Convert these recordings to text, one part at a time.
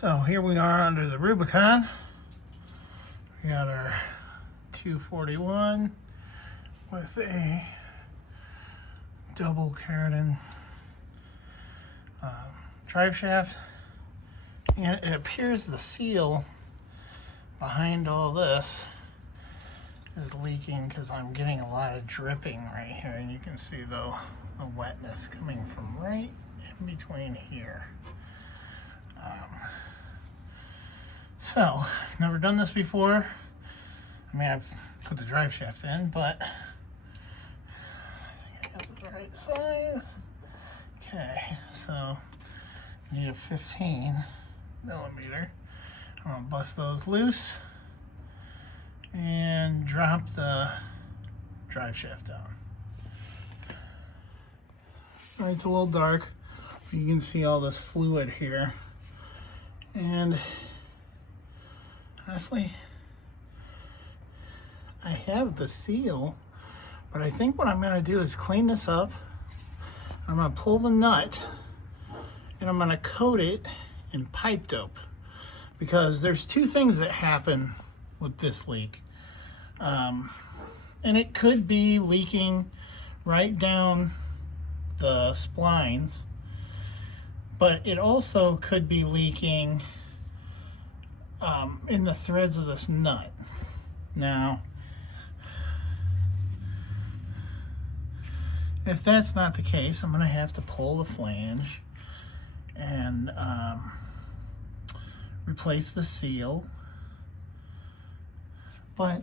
So here we are under the Rubicon. We got our 241 with a double Cardan drive shaft, and it appears the seal behind all this is leaking because I'm getting a lot of dripping right here, and you can see the wetness coming from right in between here. So, never done this before. I mean, I've put the drive shaft in, but I think I got the right size. Okay, so you need a 15 millimeter. I'm gonna bust those loose and drop the drive shaft down. All right, it's a little dark. You can see all this fluid here. And honestly, I have the seal, but I think what I'm gonna do is clean this up. I'm gonna pull the nut and I'm gonna coat it in pipe dope, because there's two things that happen with this leak. And it could be leaking right down the splines, but it also could be leaking in the threads of this nut. Now, if that's not the case, I'm going to have to pull the flange and replace the seal. But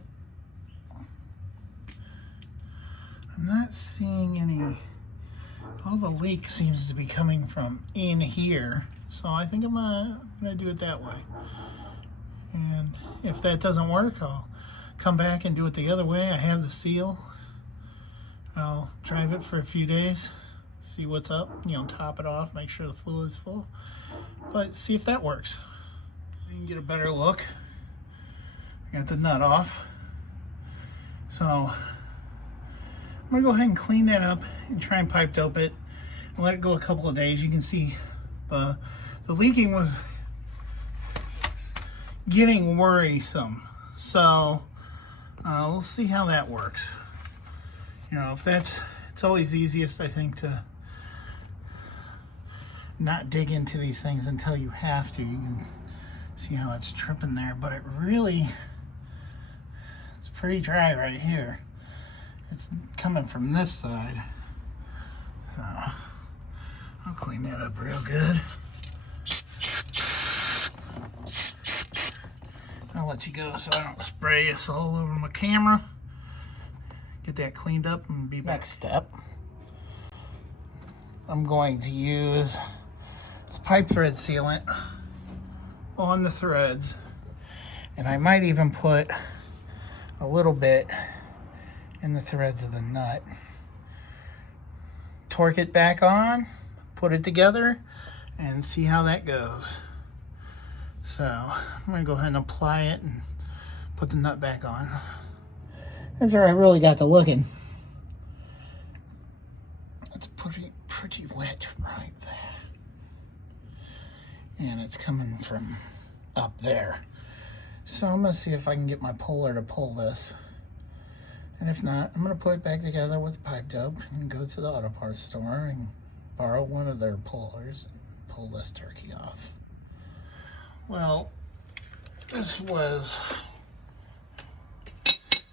I'm not seeing any. All the leak seems to be coming from in here, so I think I'm gonna do it that way. And if that doesn't work, I'll come back and do it the other way. I have the seal. I'll drive it for a few days, see what's up, top it off, make sure the fluid's full, but see if that works. You can get a better look. I got the nut off. So I'm gonna go ahead and clean that up and try and pipe dope it and let it go a couple of days. You can see the leaking was getting worrisome. So we'll see how that works. If it's always easiest, I think, to not dig into these things until you have to. You can see how it's dripping there, but it's pretty dry right here. It's coming from this side. So I'll clean that up real good. I'll let you go so I don't spray this all over my camera. Get that cleaned up and be back. Next step, I'm going to use this pipe thread sealant on the threads, and I might even put a little bit in the threads of the nut. Torque it back on, put it together, and see how that goes. So I'm gonna go ahead and apply it and put the nut back on. After I really got to looking, it's pretty wet right there. And it's coming from up there. So I'm gonna see if I can get my puller to pull this. And if not, I'm gonna put it back together with pipe dope and go to the auto parts store and borrow one of their pullers and pull this turkey off. Well, this was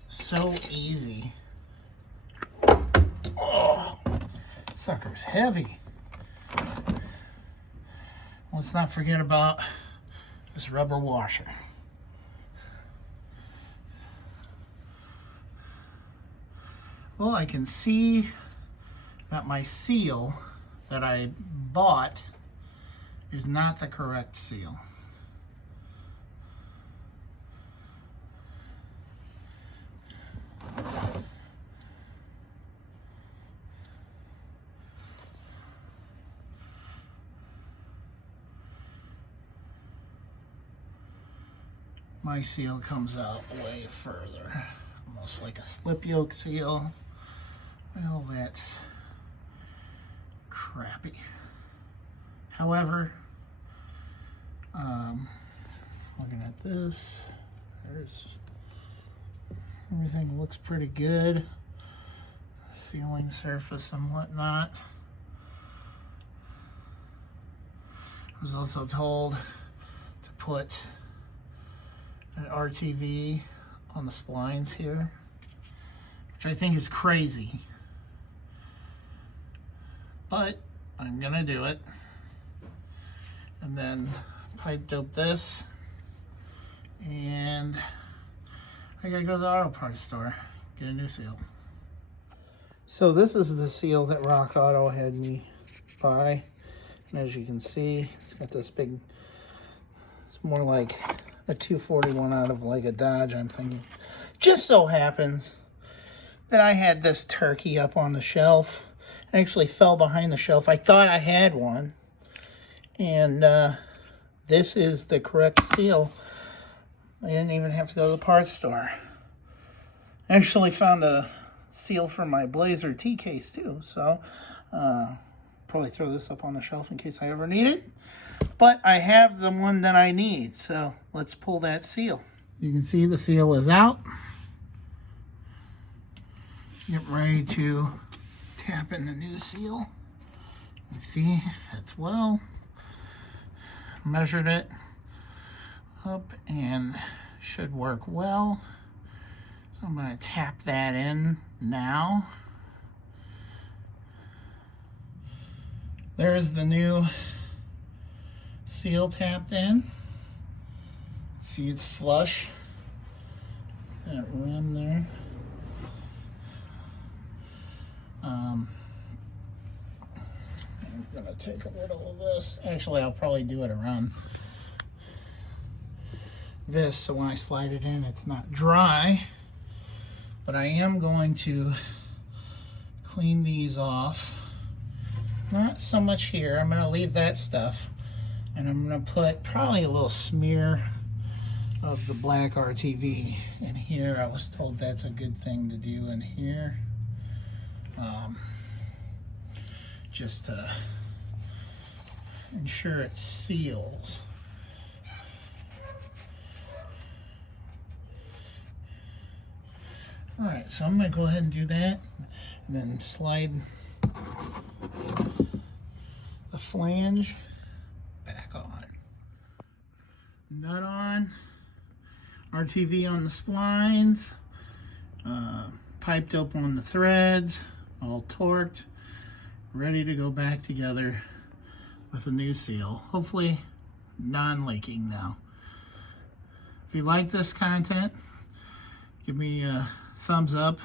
so easy. Oh, sucker's heavy. Let's not forget about this rubber washer. Well, I can see that my seal that I bought is not the correct seal. My seal comes out way further, almost like a slip yoke seal. Well, that's crappy. However, Looking at this, everything looks pretty good. Ceiling surface and whatnot. I was also told to put an RTV on the splines here, which I think is crazy, but I'm gonna do it. And then pipe dope this, and I gotta go to the auto parts store, get a new seal. So this is the seal that Rock Auto had me buy. And as you can see, it's got this big, it's more like a 241 out of like a Dodge, I'm thinking. Just so happens that I had this turkey up on the shelf. I actually fell behind the shelf. I thought I had one. And this is the correct seal. I didn't even have to go to the parts store. I actually found a seal for my Blazer T case too, so probably throw this up on the shelf in case I ever need it. But I have the one that I need, so let's pull that seal. You can see the seal is out. Get ready to tap in the new seal. You can see it fits well. Measured it up and should work well. So I'm going to tap that in now. There's the new seal tapped in. See, it's flush. That rim there. I'm going to take a little of this. Actually, I'll probably do it around this, so when I slide it in, it's not dry. But I am going to clean these off. Not so much here. I'm going to leave that stuff. And I'm going to put probably a little smear of the black RTV in here. I was told that's a good thing to do in here. Just to ensure it seals. Alright, so I'm going to go ahead and do that, and then slide the flange back on. Nut on, RTV on the splines, piped up on the threads, all torqued, ready to go back together with a new seal. Hopefully non-leaking now. If you like this content, give me a thumbs up.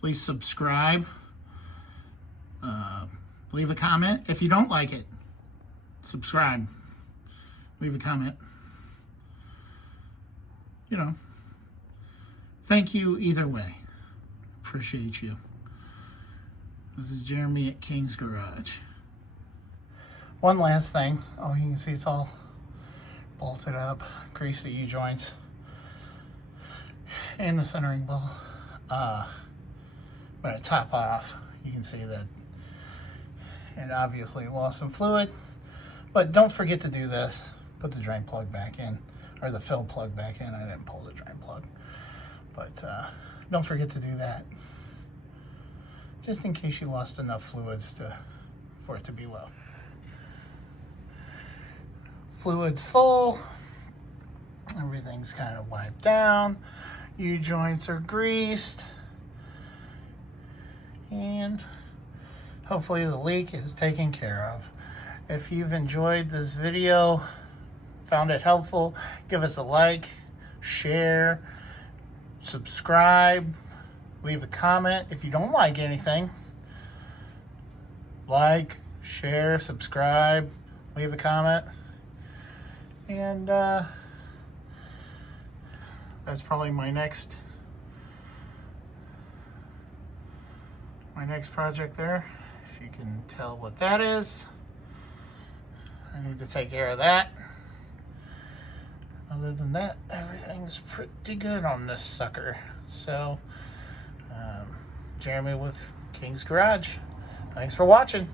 Please subscribe. Leave a comment. If you don't like it, subscribe. Leave a comment. You know, thank you either way. Appreciate you. This is Jeremy at King's Garage. One last thing. Oh, you can see it's all bolted up. Grease the U-joints and the centering ball. When I top off, you can see that it obviously lost some fluid. But don't forget to do this. Put the drain plug back in, or the fill plug back in. I didn't pull the drain plug. But don't forget to do that, just in case you lost enough fluids for it to be low. Fluid's full. Everything's kind of wiped down. U-joints are greased. And hopefully the leak is taken care of. If you've enjoyed this video, found it helpful, give us a like, share, subscribe, leave a comment. If you don't like anything, like, share, subscribe, leave a comment. And that's probably my next project there. If you can tell what that is, I need to take care of that. Other than that, everything's pretty good on this sucker. So, Jeremy with King's Garage. Thanks for watching.